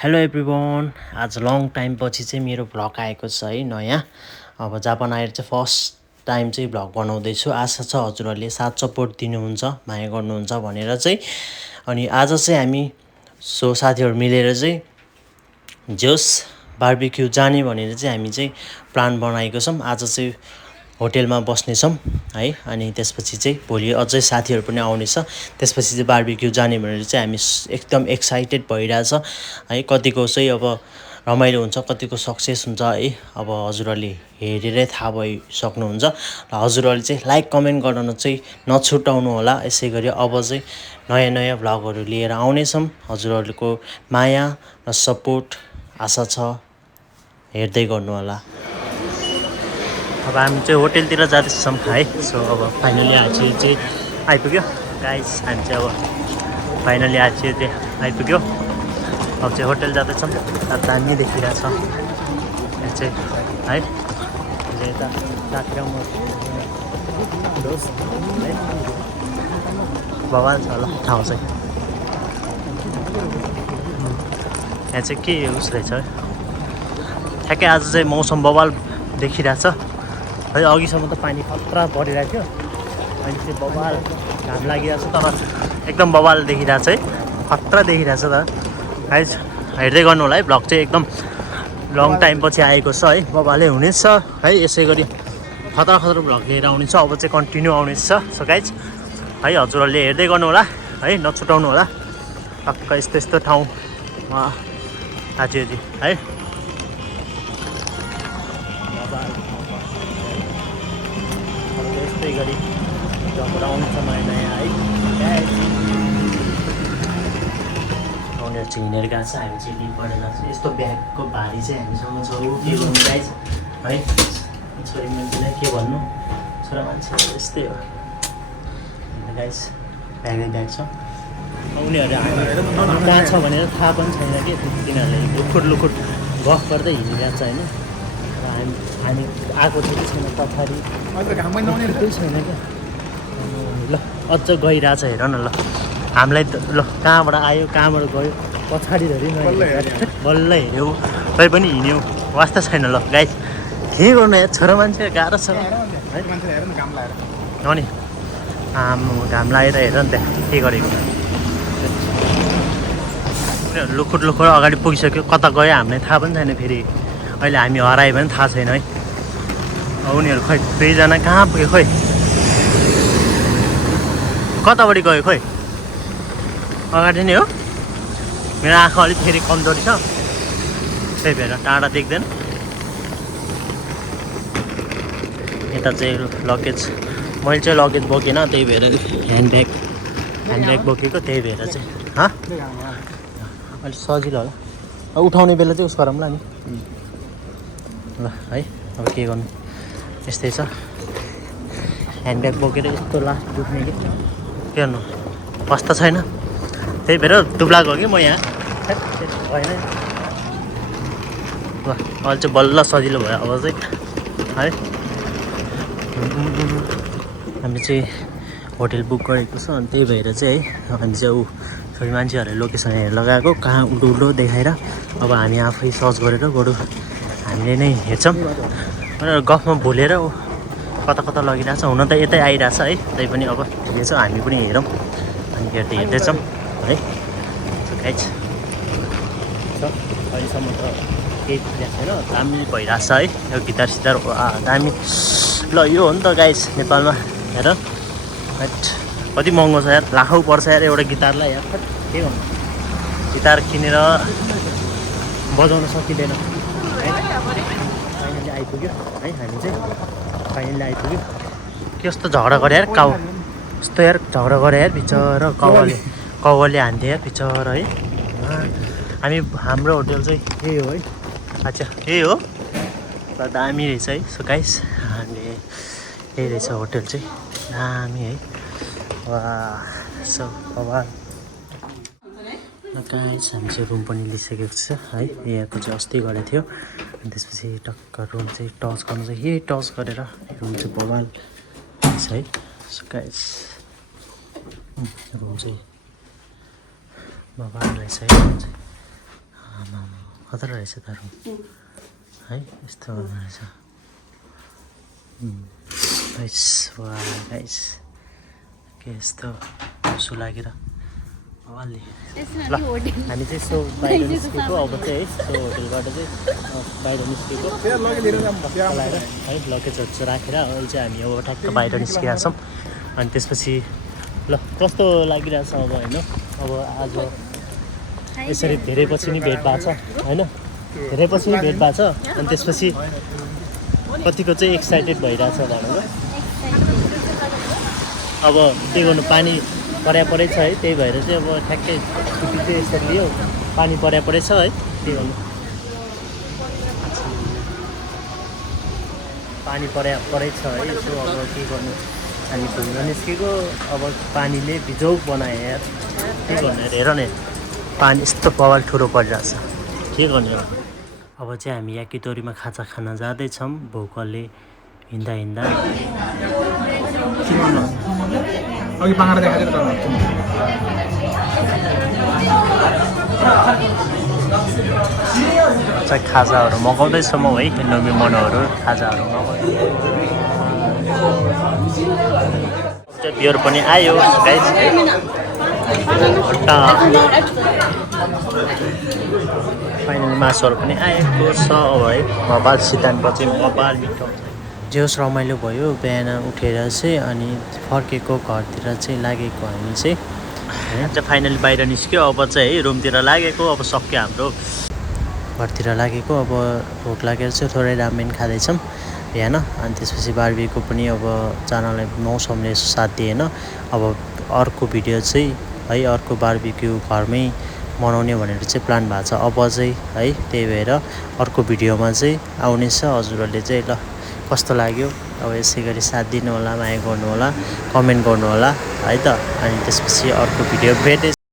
Hello everyone, आज long time पछि चाहिँ मेरो भ्लग आएको छ है नयाँ। अब जापान आएर चाहिँ फर्स्ट टाइम चाहिँ भ्लग बनाउँदैछु। आशा छ हजुरहरूले साथ सपोर्ट दिनुहुन्छ, माया गर्नुहुन्छ भनेर चाहिँ। अनि आज चाहिँ हामी साथीहरू मिलेर चाहिँ जोस बार्बिक्यू जाने भनेर चाहिँ हामी चाहिँ प्लान बनाएको छौँ। आज चाहिँ होटेलमा बस्नेछौँ है। अनि त्यसपछि चाहिँ भोलि अझै साथीहरू पनि आउनेछ। त्यसपछि चाहिँ बार्बिक्यू जाने भनेर चाहिँ हामी एकदम एक्साइटेड भइरहेछ है। कतिको चाहिँ अब रमाइलो हुन्छ, कतिको सक्सेस हुन्छ है। अब हजुरहरूले हेरेरै थाहा भइसक्नुहुन्छ र हजुरहरूले चाहिँ लाइक कमेन्ट गर्न चाहिँ नछुटाउनु होला। यसै गरी अब चाहिँ नयाँ नयाँ भ्लगहरू लिएर आउनेछौँ। हजुरहरूको माया र सपोर्ट आशा छ, हेर्दै गर्नु होला। अब हामी चाहिँ होटेलतिर जाँदैछौँ है। सो अब फाइनली चाहिँ आइपुग्यो गाइस। हामी चाहिँ अब फाइनली चाहिँ आइपुग्यो। अब चाहिँ होटेल जाँदैछौँ। दामी देखिरहेछ यहाँ चाहिँ है। यता साथी र म दोस्त है। बवाल छ होला ठाउँ चाहिँ। यहाँ चाहिँ के उस रहेछ है। ठ्याक्कै आज चाहिँ मौसम बवाल देखिरहेछ है। अघिसम्म त पानी खतरा परिरहेको थियो, अहिले चाहिँ बवाल घाम लागिरहेछ। तर एकदम बवाल देखिरहेछ है, खतरा देखिरहेछ त है। हेर्दै गर्नु होला है। भ्लग चाहिँ एकदम लङ टाइम पछि आएको छ है। बवालै हुनेछ है। यसै गरी खतरा खतरा भ्लग लिएर आउनेछ। अब चाहिँ कन्टिन्यू आउनेछ। सो गाइज है, हजुरहरूले हेर्दै गर्नु होला है, नछुटाउनु होला। टक्क यस्तो यस्तो ठाउँमा आज है। यस्तै गरी जबबाट आउँछ नयाँ नयाँ है। उनीहरू चाहिँ हिँडेर गएको छ, हामी चाहिँ लिभ पढेर गएको छ। यस्तो ब्यागको भारी चाहिँ हामीसँग छ। के गर्नु गाइज है। छोरी मान्छेलाई के भन्नु, छोरा मान्छे यस्तै हो गाइज। ब्याग छ। उनीहरू हामी कहाँ छ भनेर थाहा पनि छैन कि तिनीहरूले लुखुट गफ गर्दै हिँडिरहेको छ होइन। हामी आएको थियो कि छैन पछाडि केही छैन क्या। ल अझ गइरहेछ हेर न। ल हामीलाई ल कहाँबाट आयो कहाँबाट गयो पछाडि धरि बल्ल हिँड्यो, तै पनि हिँड्यो वास्ता छैन। ल गाइस के गर्नु यार, छोरा मान्छे गाह्रो छ है। अनि घाम लागेर हेर नि त्यहाँ के गरेको। उनीहरू लुखुट अगाडि पुगिसक्यो, कता गयो हामीलाई थाहा पनि छैन। फेरि अहिले हामी हरायो भने थाहा छैन है। उनीहरू खोइ दुईजना कहाँ पुग्यो, खोइ कतापट्टि गयो, खोइ अगाडि नै हो। मेरो आँखा अलिक फेरि कमजोरी छ, त्यही भएर टाढा देख्दैन। यता चाहिँ लगेज, मैले चाहिँ लगेज बोकेन, त्यही भएर ह्यान्डब्याग बोकेको, त्यही भएर चाहिँ अलिक सजिलो होला। उठाउने बेला चाहिँ उस गरौँला नि ल है। अब के गर्नु, यस्तै छ। ह्यान्डब्याग बोकेर यस्तो लास्ट दुख्ने कि के गर्नु, बस्ता छैन। त्यही भएर दुब्ला गयो कि म यहाँ भएन। ल अहिले चाहिँ बल्ल सजिलो भयो अब चाहिँ है। हामी चाहिँ होटेल बुक गरेको छ, अनि त्यही भएर चाहिँ है हामी चाहिँ छोरी मान्छेहरूले लोकेसन हेरेर लगाएको, कहाँ उल्टो देखाएर। अब हामी आफै सर्च गरेर बरु हामीले नै हेर्छौँ। गफमा भुलेर कता कता लगिरहेछ। हुन त यतै आइरहेछ है, त्यही पनि अब ठिकै छ, हामी पनि हेरौँ। अनि हेर्दैछौँ है। गाइज अहिलेसम्म त केही देखिरहेको छैन, दामी भइरहेछ है। यो गिटार सिटार दामी। ल यो हो नि त गाइज नेपालमा हेर कति महँगो छ यार, लाखौँ पर्छ यार एउटा गिटारलाई यार। के गर्नु, गिटार किनेर बजाउन सकिँदैन है। फाइनली आइपुग्यो है, हामी चाहिँ फाइनली आइपुग्यो। कस्तो झगडा गरे यार काउ, यस्तो यार झगडा गरे यार बिचरा कौवाले हान्थ्यो यार बिचरा है। हाम्रो होटेल चाहिँ यही हो है। अच्छा यही हो ल, दामी रहेछ है। सो गाइस हामीले यही रहेछ होटेल चाहिँ, दामी है। वाह सो बवाल। गाइस हामी चाहिँ रुम पनि लिइसकेको छ है। यहाँको चाहिँ अस्ति गरेको थियो, अनि त्यसपछि टक्क रुम चाहिँ टच गर्नु चाहिँ यही टच गरेर रुम चाहिँ बवाल छ है। सो गाइस रुम चाहिँ बवाल रहेछ है। खतरा रहेछ त है यस्तो हुँदो रहेछ गाइस वा गाइस के यस्तो उसो लागेर अलि ल हामी चाहिँ यसो बाहिर निस्केको अब चाहिँ है सो होटेलबाट चाहिँ बाहिर निस्केको लगाएर है लगेजहरू राखेर अहिले चाहिँ हामी अब ठ्याक्क बाहिर निस्किरहेको छौँ अनि त्यसपछि ल कस्तो लागिरहेछ अब होइन अब आज यसरी धेरै पछि नि भेट भएको छ होइन धेरै पछि नि भेट भएको छ अनि त्यसपछि कतिको चाहिँ एक्साइटेड भइरहेछ भनेर अब के गर्नु पानी परै छ है त्यही भएर चाहिँ अब ठ्याक्कै छुट्टी चाहिँ यसरी लियो पानी परै छ है के गर्नु पानी परै छ है यसो अब के गर्नु हामी घुम्न निस्केको अब पानीले बिजोग बनायो यार के गर्नु हेर न पानी यस्तो बवाल ठुलो परिरहेछ के गर्ने अब चाहिँ हामी याकितोरीमा खाजा खान जाँदैछौँ भोकले हिँड्दा हिँड्दा अघि बाँगडा देखाएको थियो चाहिँ खाजाहरू मगाउँदैछ म है नमी मनोहरू खाजाहरू मगाउँदै बियर पनि आयो गाइस फाइनली मासुहरू पनि आएको छ अब है भोपाल सिद्धान्तपछि भोपाल मिठो जे होस् रमाइलो भयो बिहान उठेर चाहिँ अनि फर्केको घरतिर चाहिँ लागेको हामी चाहिँ फाइनली बाहिर निस्क्यो अब चाहिँ है रुमतिर लागेको अब सक्यो हाम्रो घरतिर लागेको अब भोक लागेर चाहिँ थोरै रामेन खाँदैछौँ बिहान अनि त्यसपछि बार्बीको पनि अब जानलाई मौसमले साथ दिएन अब अर्को भिडियो चाहिँ है अर्को बार्बीक्यू घरमै मनाउने भनेर चाहिँ प्लान भएको छ अब चाहिँ है त्यही भएर अर्को भिडियोमा चाहिँ आउनेछ हजुरहरूले चाहिँ ल कस्तो लाग्यो अब यसै गरी साथ दिनु होला माया गर्नु होला कमेन्ट गर्नु होला है त अनि त्यसपछि अर्को भिडियो भेट्दै